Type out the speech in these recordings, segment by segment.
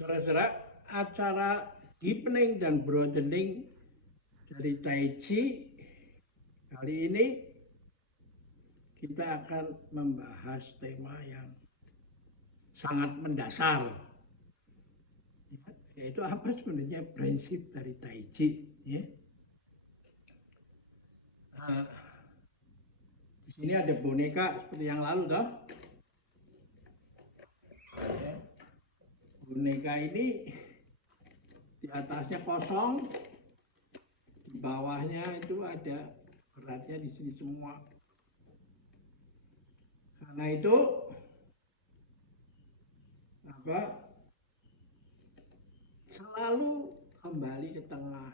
Saudara-saudara, acara deepening dan broadening dari Tai Chi kali ini kita akan membahas tema yang sangat mendasar, yaitu apa sebenarnya prinsip dari Tai Chi. Ya. Di sini ada boneka seperti yang lalu, toh. Boneka ini di atasnya kosong, di bawahnya itu ada beratnya di sini semua. Karena itu selalu kembali ke tengah.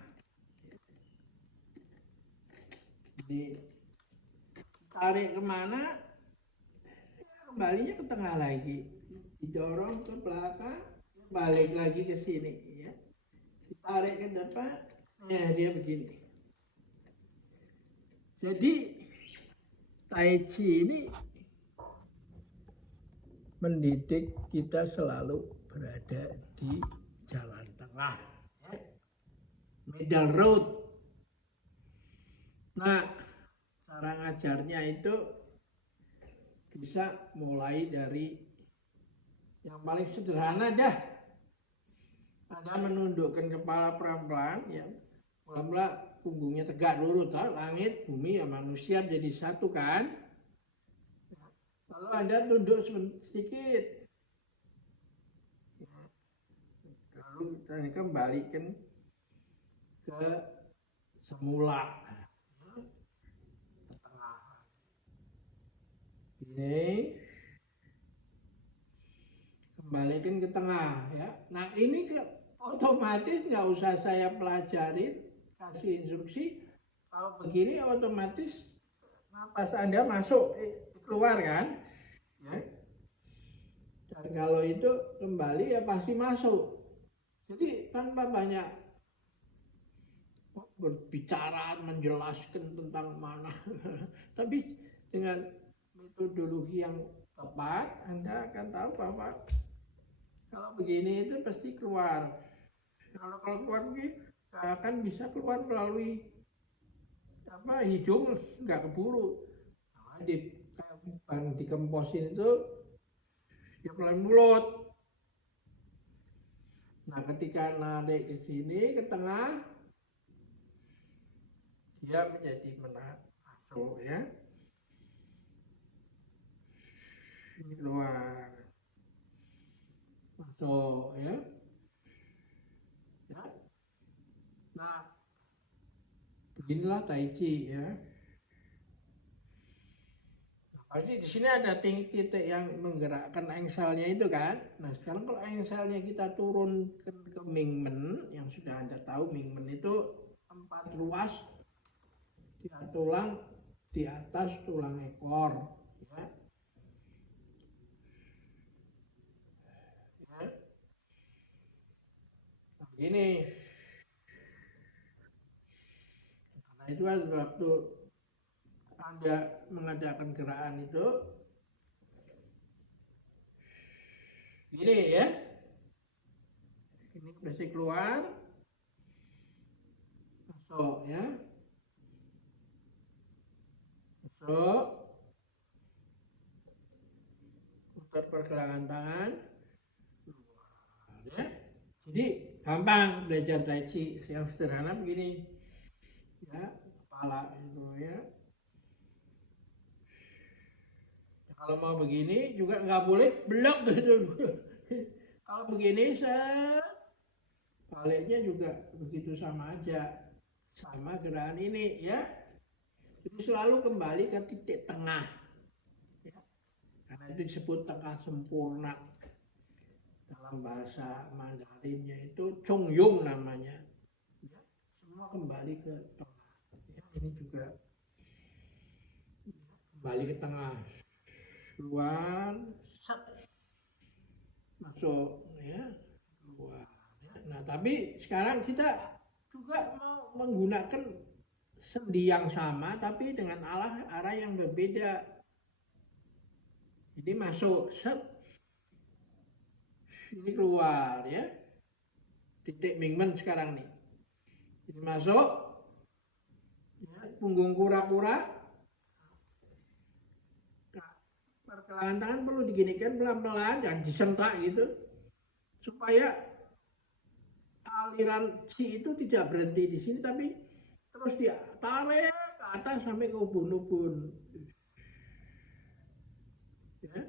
Jadi tarik kemana, kembalinya ke tengah lagi, didorong ke belakang, balik lagi ke sini, ya. Ditarik ke depan, ya dia begini. Jadi Tai Chi ini mendidik kita selalu berada di jalan tengah, ya. Middle road. Nah, cara ngajarnya itu bisa mulai dari yang paling sederhana dah. Anda menundukkan kepala pelan-pelan, ya. Pelan-pelan punggungnya tegak lurus, langit, bumi, ya, manusia jadi satu kan. Lalu Anda tunduk sedikit, lalu kita kembalikan ke semula, ke tengah. Ini kembalikan ke tengah, ya. Nah ini otomatis nggak usah saya pelajarin, kasih instruksi. Kalau begini otomatis napas Anda masuk, keluar kan, ya. Dan kalau itu kembali ya pasti masuk. Jadi tanpa banyak berbicara menjelaskan tentang mana, tapi dengan metodologi yang tepat Anda akan tahu bahwa kalau begini itu pasti keluar. Kalau keluar begini akan bisa keluar melalui hidung, nggak keburu. Nah, kayak dikemposin itu dia melalui mulut. Nah ketika narik ke sini ke tengah, dia menjadi masuk, ya. Ini keluar, masuk, ya. Ya. Nah beginilah Tai Chi, ya. Pasti di sini ada titik yang menggerakkan engselnya itu kan. Nah sekarang kalau engselnya kita turunkan ke Mingmen, yang sudah Anda tahu Mingmen itu tempat ruas di tulang di atas tulang ekor, ya. Ya. Nah, ini karena itu kan waktu Anda mengadakan gerakan itu gini, ya. Ini pasti keluar, masuk, ya. Masuk, putar pergelangan tangan, keluar, ya. Jadi gampang belajar Tai Chi yang sederhana begini, ya. Kepala itu, ya. Kalau mau begini juga nggak boleh blok gitu. Kalau begini baliknya juga begitu sama aja, sama gerakan ini, ya. Jadi selalu kembali ke titik tengah, ya. Karena itu disebut tengah sempurna. Dalam bahasa Mandarinnya itu Chongyong namanya, ya. Semua kembali ke tengah, ya. Ini juga kembali ke tengah, keluar, masuk, ya, keluar, ya. Nah tapi sekarang kita juga mau menggunakan sendi yang sama tapi dengan arah yang berbeda. Jadi masuk, set, ini keluar ya. Titik Mingmen sekarang nih. Ini masuk. Ya, punggung kura-kura. Nah, pergelangan tangan perlu diginikan pelan-pelan, jangan disentak gitu. Supaya aliran chi itu tidak berhenti di sini, tapi terus dia tarik ke atas sampai ke ubun-ubun. Ya.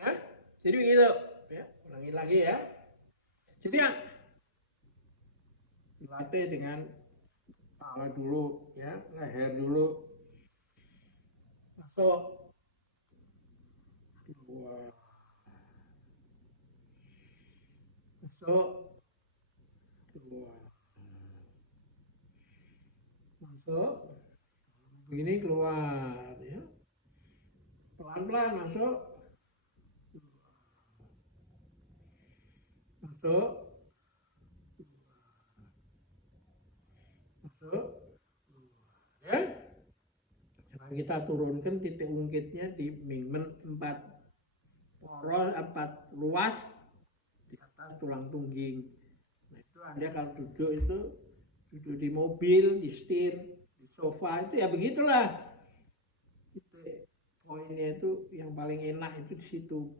Ya, jadi begitu. Ya, ulangi lagi ya. Jadi ya, dilatih dengan kepala dulu, ya, leher dulu, masuk, keluar, masuk, keluar, masuk, begini keluar, ya, pelan-pelan masuk, masuk, masuk, ya. Sekarang kita turunkan titik ungkitnya di Mingmen 4 poros, 4 luas di atas tulang tungging. Nah itu Anda kalau duduk itu duduk di mobil, di setir, di sofa itu ya begitulah. Titik poinnya itu yang paling enak itu di situ.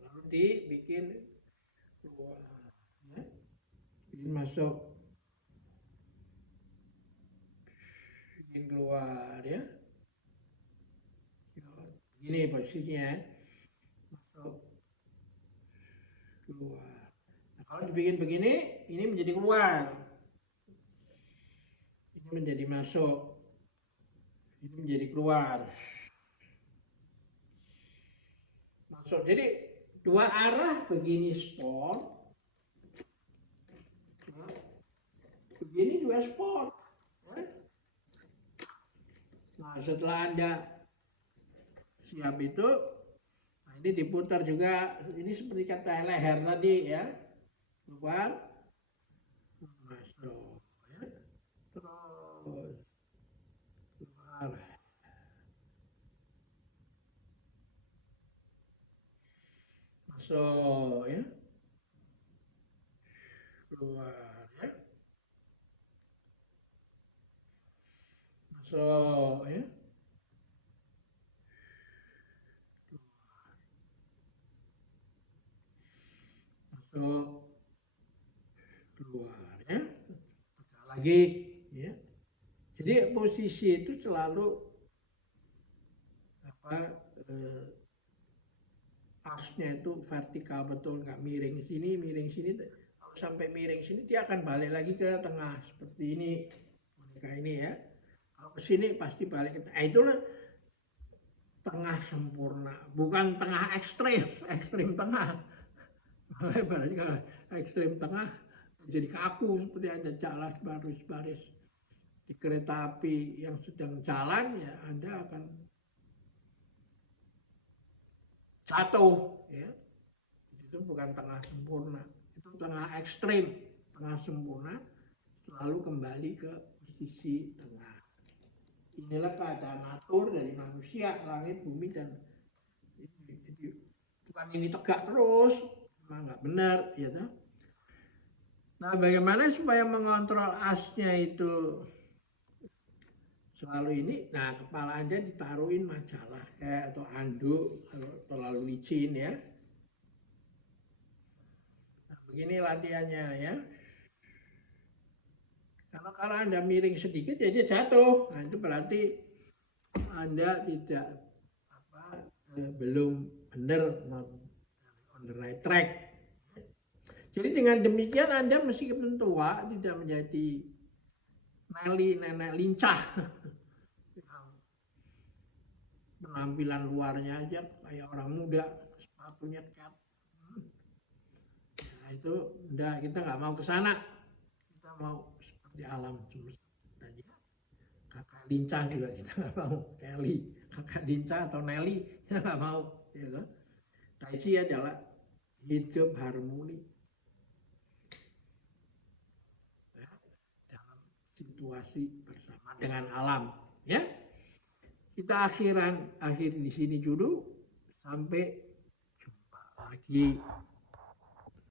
Lalu dibikin keluar, ya. Bikin masuk, bikin keluar ya. Begini posisinya, masuk, keluar. Nah, kalau dibikin begini, ini menjadi keluar. Ini menjadi masuk. Ini menjadi keluar. Masuk. Jadi dua arah begini sport. Begini juga sport. Nah setelah Anda siap itu, nah ini diputar juga. Ini seperti kata leher tadi ya. Keluar. Masuk. Ya. Terus. Keluar. Masuk ya. Keluar ya. Masuk ya. Masuk. Keluar ya. Pecah lagi ya. Jadi posisi itu selalu apa asnya itu vertikal betul, nggak miring sini kalau sampai miring sini dia akan balik lagi ke tengah seperti ini boneka ini ya. Kalau ke sini pasti balik ke tengah. Itulah tengah sempurna, bukan tengah ekstrim, ekstrim tengah. Berarti kalau ekstrim tengah jadi kaku seperti ada jalan baris-baris di kereta api yang sedang jalan ya Anda akan jatuh ya. Itu bukan tengah sempurna, itu tengah ekstrim. Tengah sempurna selalu kembali ke posisi tengah. Inilah keadaan natur dari manusia, langit, bumi, dan jadi, bukan ini tegak terus, nggak benar ya toh. Nah bagaimana supaya mengontrol asnya itu selalu ini? Nah kepala Anda ditaruhin majalah kayak atau anduk kalau terlalu licin ya. Nah, begini latihannya ya. Karena kalau Anda miring sedikit ya dia jatuh. Nah itu berarti Anda tidak belum benar on the right track. Jadi dengan demikian Anda meskipun tua tidak menjadi nenek lincah. Penampilan luarnya aja kayak orang muda, sepatunya cat. Nah itu udah kita nggak mau ke sana. Kita mau seperti alam semesta tadi. Kakak lincah juga kita nggak mau. Kelly, kakak lincah atau Nelly kita nggak mau. Gitu. Tai Chi adalah hidup harmoni ya, dalam situasi bersama dengan alam. Ya, kita akhir di sini dulu. Sampai jumpa lagi.